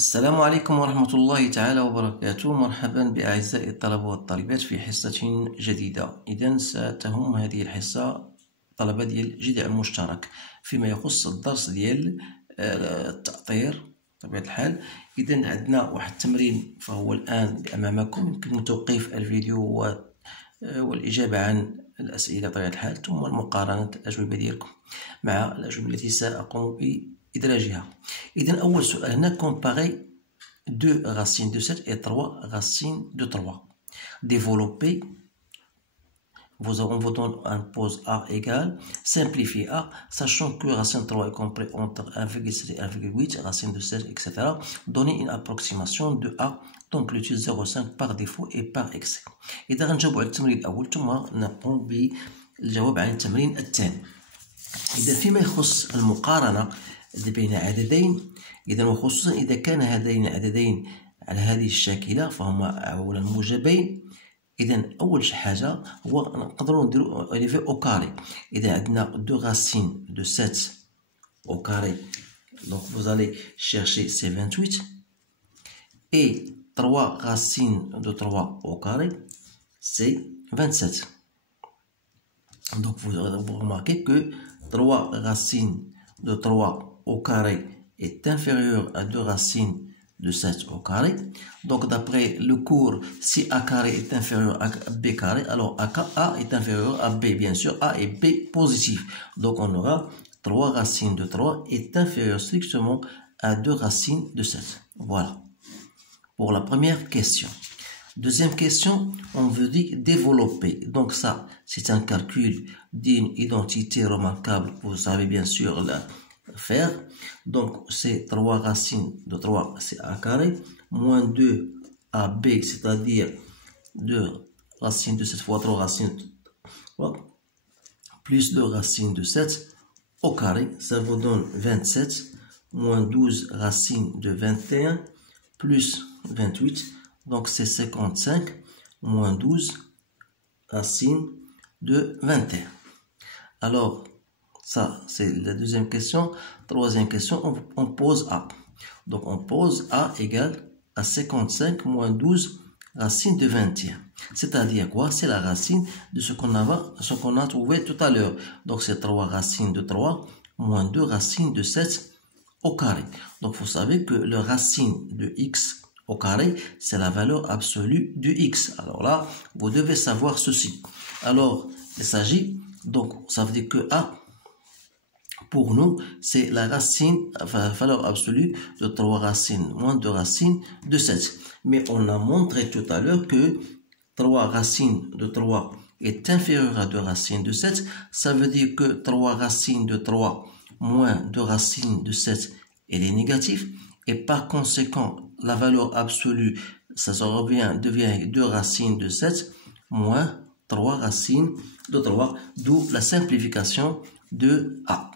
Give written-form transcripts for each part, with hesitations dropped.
السلام عليكم ورحمة الله تعالى وبركاته. مرحبا بأعزائي الطلبة والطالبات في حصة جديدة. إذن ستهم هذه الحصة طلبة ديال الجذع المشترك فيما يخص الدرس ديال التأطير بطبيعة الحال. إذن عندنا واحد التمرين فهو الآن أمامكم، يمكن توقيف الفيديو والإجابة عن الأسئلة بطبيعة الحال، ثم مقارنة الأجوبة ديالكم مع الأجوبة التي سأقوم بإدراجها. إذن أول سؤال هنا: comparer 2 racines de 7 et 3 racines de 3. Développer, on vous donne un pose A égale, simplifier A, sachant que racine 3 est compris entre 1,7 et 1,8, racine de 7, etc. Donner une approximation de A, donc l'utilise 0,5 par défaut et par excès. إذا غنجاوبوا على التمرين الأول ثم نقوم بالجواب عن التمرين الثاني. إذا فيما يخص المقارنة بين عددين، إذا وخصوصا إذا كان هذين العددين على هذه الشاكلة فهما أولا موجبين. إذا أول حاجة هو نقدروا نديرو élever au carré. إذا عندنا 2 racines de 7 au carré, donc vous allez chercher c'est 28, et 3 racines de 3 au carré c'est 27. Donc vous remarquez que 3 racines de 3 au carré est inférieur à 2 racines de 7 au carré. Donc d'après le cours, si A carré est inférieur à B carré, alors A est inférieur à B, bien sûr, A et B positif. Donc on aura 3 racines de 3 est inférieur strictement à 2 racines de 7. Voilà pour la première question. Deuxième question, on veut dire développer. Donc ça, c'est un calcul d'une identité remarquable. Vous savez bien sûr la faire. Donc c'est 3 racines de 3, c'est A carré, moins 2 AB, c'est-à-dire 2 racines de 7 fois 3 racines de 3, plus 2 racines de 7 au carré, ça vous donne 27, moins 12 racines de 21, plus 28, donc c'est 55, moins 12 racines de 21. Alors, ça, c'est la deuxième question. Troisième question, on pose A. Donc, on pose A égale à 55 moins 12 racines de 21. C'est-à-dire quoi? C'est la racine de ce qu'on a trouvé tout à l'heure. Donc, c'est 3 racines de 3 moins 2 racines de 7 au carré. Donc, vous savez que la racine de x au carré, c'est la valeur absolue de x. Alors là, vous devez savoir ceci. Alors, il s'agit, donc, ça veut dire que A, pour nous, c'est la racine, enfin, la valeur absolue de 3 racines moins 2 racines de 7. Mais on a montré tout à l'heure que 3 racines de 3 est inférieur à 2 racines de 7. Ça veut dire que 3 racines de 3 moins 2 racines de 7, elle est négative. Et par conséquent, la valeur absolue, ça devient 2 racines de 7 moins 3 racines de 3, d'où la simplification de A.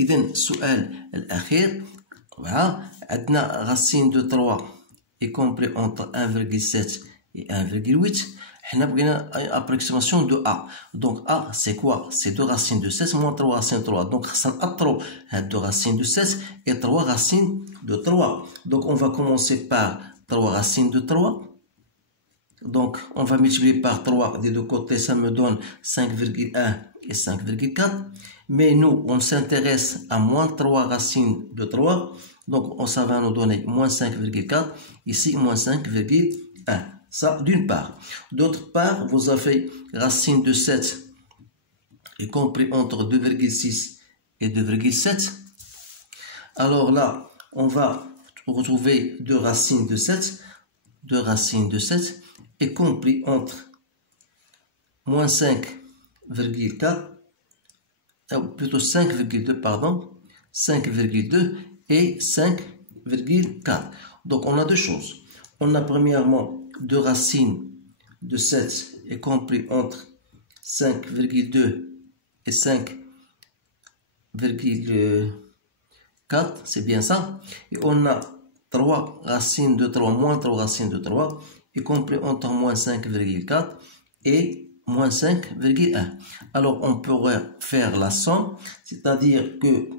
إذن السؤال الأخير، عندنا racine de 3 est compris entre 1,7 et 1,8. حنا بغينا approximation de A. Donc A c'est quoi? C'est 2 racines de 7 moins 3 racines de 3. Donc خصنا نأطرو هاد 2 racines de 7 et 3 racines de 3. Donc on va commencer par 3 racines de 3. Donc on va multiplier par 3 des deux côtés, ça me donne 5,1 et 5,4. Mais nous, on s'intéresse à moins 3 racines de 3. Donc ça va nous donner moins 5,4. Ici, moins 5,1. Ça, d'une part. D'autre part, vous avez racine de 7 est compris entre 2,6 et 2,7. Alors là, on va retrouver 2 racines de 7. 2 racines de 7 est compris entre moins 5,4, plutôt 5,2, pardon, 5,2 et 5,4. Donc on a deux choses. On a premièrement 2 racines de 7 est compris entre 5,2 et 5,4, c'est bien ça. Et on a 3 racines de 3 moins 3 racines de 3 est compris entre moins 5,4 et moins 5,1. Alors on pourrait faire la somme, c'est-à-dire que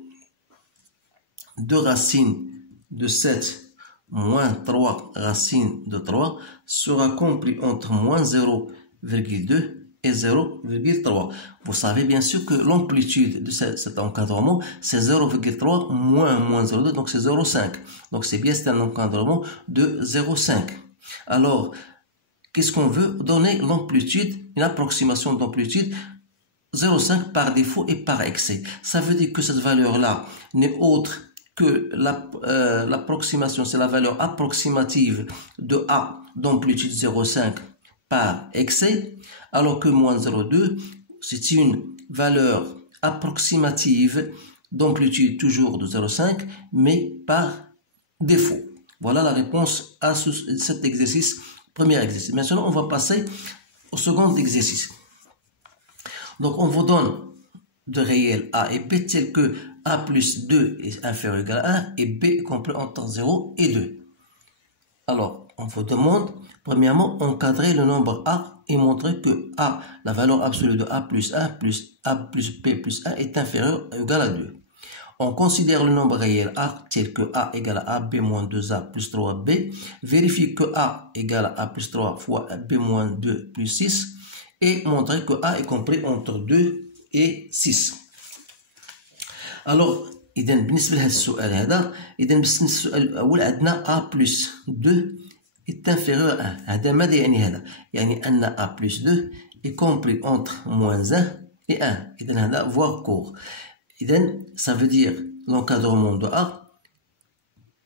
2 racines de 7 moins 3 racine de 3 sera compris entre moins 0,2 et 0,3. Vous savez bien sûr que l'amplitude de cet encadrement, c'est 0,3 moins 0,2, donc c'est 0,5. Donc c'est bien, c'est un encadrement de 0,5. Alors, qu'est-ce qu'on veut? Donner l'amplitude, une approximation d'amplitude 0,5 par défaut et par excès. Ça veut dire que cette valeur-là n'est autre que l'approximation, c'est la valeur approximative de A d'amplitude 0,5 par excès, alors que moins 0,2, c'est une valeur approximative d'amplitude toujours de 0,5, mais par défaut. Voilà la réponse à cet exercice, premier exercice. Maintenant, on va passer au second exercice. Donc, on vous donne de réels A et B tels que A plus 2 est inférieur ou égal à 1 et B est compris entre 0 et 2. Alors, on vous demande, premièrement, encadrer le nombre A et montrer que A, la valeur absolue de A plus 1 plus A plus B plus 1 est inférieure ou égale à 2. On considère le nombre réel A tel que A égale à B moins 2A plus 3B. Vérifie que A égale à A plus 3 fois B moins 2 plus 6. Et montrer que A est compris entre 2 et 6. Alors, إذا بالنسبة لهذا السؤال هذا، إذا بالنسبة للسؤال الأول عندنا A plus 2 est inférieur à 1. هذا ماذا يعني هذا؟ يعني أن A plus 2 est compris entre moins 1 et 1. إذا هذا voire court. إذا ça veut dire l'encadrement de A.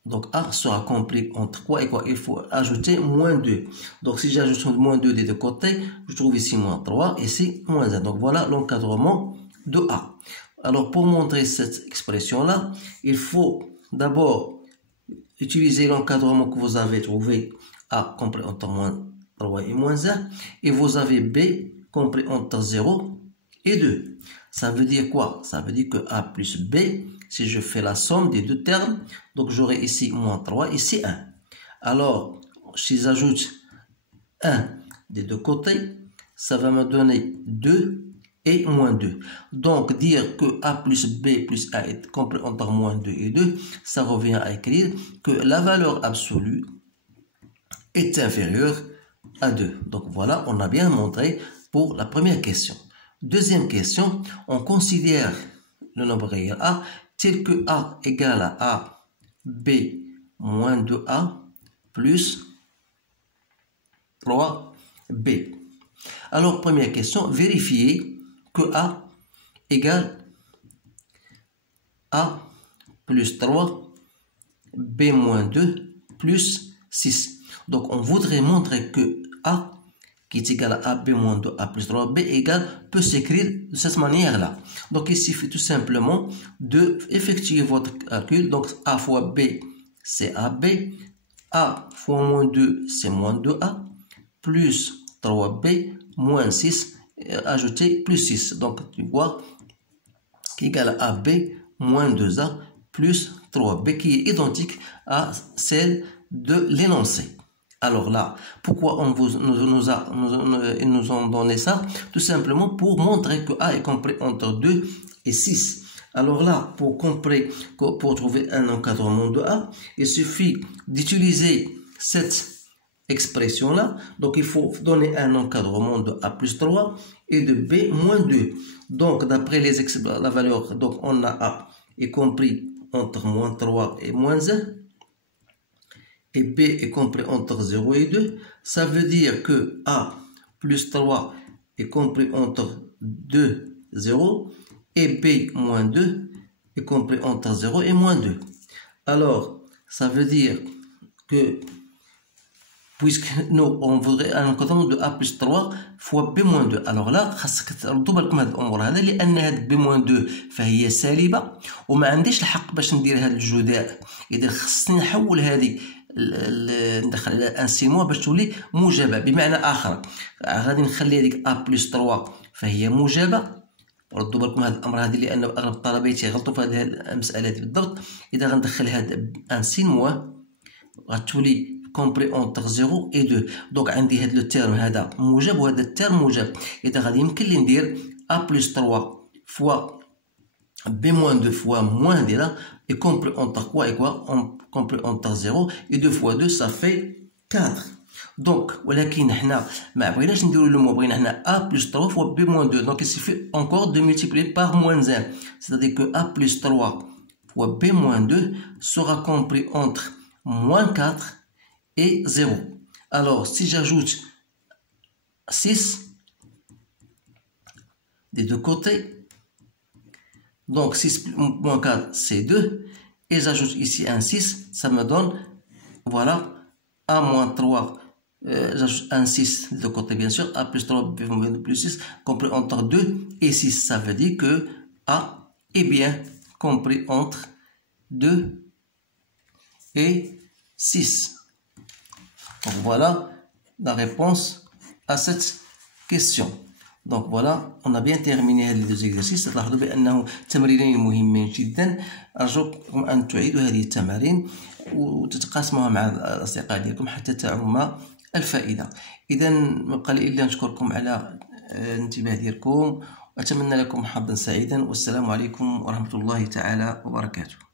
Donc A sera compris entre quoi et quoi? Il faut ajouter moins 2. Donc si j'ajoute moins 2 des deux côtés, je trouve ici moins 3 et ici moins 1. Donc voilà l'encadrement de A. Alors pour montrer cette expression-là, il faut d'abord utiliser l'encadrement que vous avez trouvé A compris entre moins 3 et moins 1. Et vous avez B compris entre 0 et 2. Ça veut dire quoi? Ça veut dire que A plus B, si je fais la somme des deux termes, donc j'aurai ici moins 3, ici 1. Alors, si j'ajoute 1 des deux côtés, ça va me donner 2 et moins 2. Donc, dire que A plus B plus 1 est compris entre moins 2 et 2, ça revient à écrire que la valeur absolue est inférieure à 2. Donc voilà, on a bien montré pour la première question. Deuxième question, on considère le nombre réel A tel que A égale à A, B moins 2A plus 3B. Alors, première question, vérifier que A égale A plus 3, B moins 2 plus 6. Donc, on voudrait montrer que A qui est égal à AB moins 2, A plus 3, B égale peut s'écrire de cette manière-là. Donc, il suffit tout simplement de effectuer votre calcul. Donc, A fois B, c'est AB. A fois moins 2, c'est moins 2A. Plus 3B, moins 6, ajouter plus 6. Donc, tu vois, qui est égal à AB moins 2A plus 3B, qui est identique à celle de l'énoncé. Alors là, pourquoi ils nous ont donné ça? Tout simplement pour montrer que A est compris entre 2 et 6. Alors là, pour trouver un encadrement de A, il suffit d'utiliser cette expression-là. Donc, il faut donner un encadrement de A plus 3 et de B moins 2. Donc, d'après la valeur, donc on a A est compris entre moins 3 et moins 1. Et B est compris entre 0 et 2, ça veut dire que A plus 3 est compris entre 2, 0, et B moins 2 est compris entre 0 et moins 2. Alors, ça veut dire que, puisque nous, on voudrait un encadrement de A plus 3 fois B moins 2. Alors là, خاصك تردوا بالكم هاد الأمور هذا لأن هاد B moins 2 فهي سالبة وما عنديش الحق باش ندير هاد الجداء. إذا خصني نحول هذه ندخل على ان سيموا باش تولي موجبه. بمعنى اخر غادي نخلي هذيك ا بلس 3 فهي موجبه. ردوا بالكم هذا الامر هذا لان اغلب الطلبه يغلطوا في هذه المساله هذه بالضبط. اذا غندخل هذا ان سيموا غتولي كومبري اونتر 0 و 2. دونك عندي هذا لو تيرم هذا موجب وهذا التيرم موجب. اذا غادي يمكن لي ندير ا بلس 3 فوا B-2 fois moins de là est compris entre quoi et quoi? Compris entre 0 et 2 fois 2 ça fait 4. Donc, ولكن حنا ما بغيناش نديرو لو مو بغينا حنا a plus 3 fois b-2. Donc il suffit encore de multiplier par moins 1. C'est-à-dire que a plus 3 fois b-2 sera compris entre moins 4 et 0. Alors, si j'ajoute 6 des deux côtés, donc 6 moins 4 c'est 2, et j'ajoute ici un 6, ça me donne, voilà, a moins 3, j'ajoute un 6 des deux côtés bien sûr, a plus 3 plus 6, compris entre 2 et 6, ça veut dire que a est bien compris entre 2 et 6. Donc voilà la réponse à cette question. Donc voilà, on a bien terminé les deux exercices. تلاحظوا بأنه تمرينين مهمين جدا. أرجوكم أن تعيدوا هذه التمارين وتتقاسموها مع الأصدقاء ديالكم حتى تعم الفائدة. إذا مبقى لي إلا نشكركم على الانتباه ديالكم وأتمنى لكم حظا سعيدا، والسلام عليكم ورحمة الله تعالى وبركاته.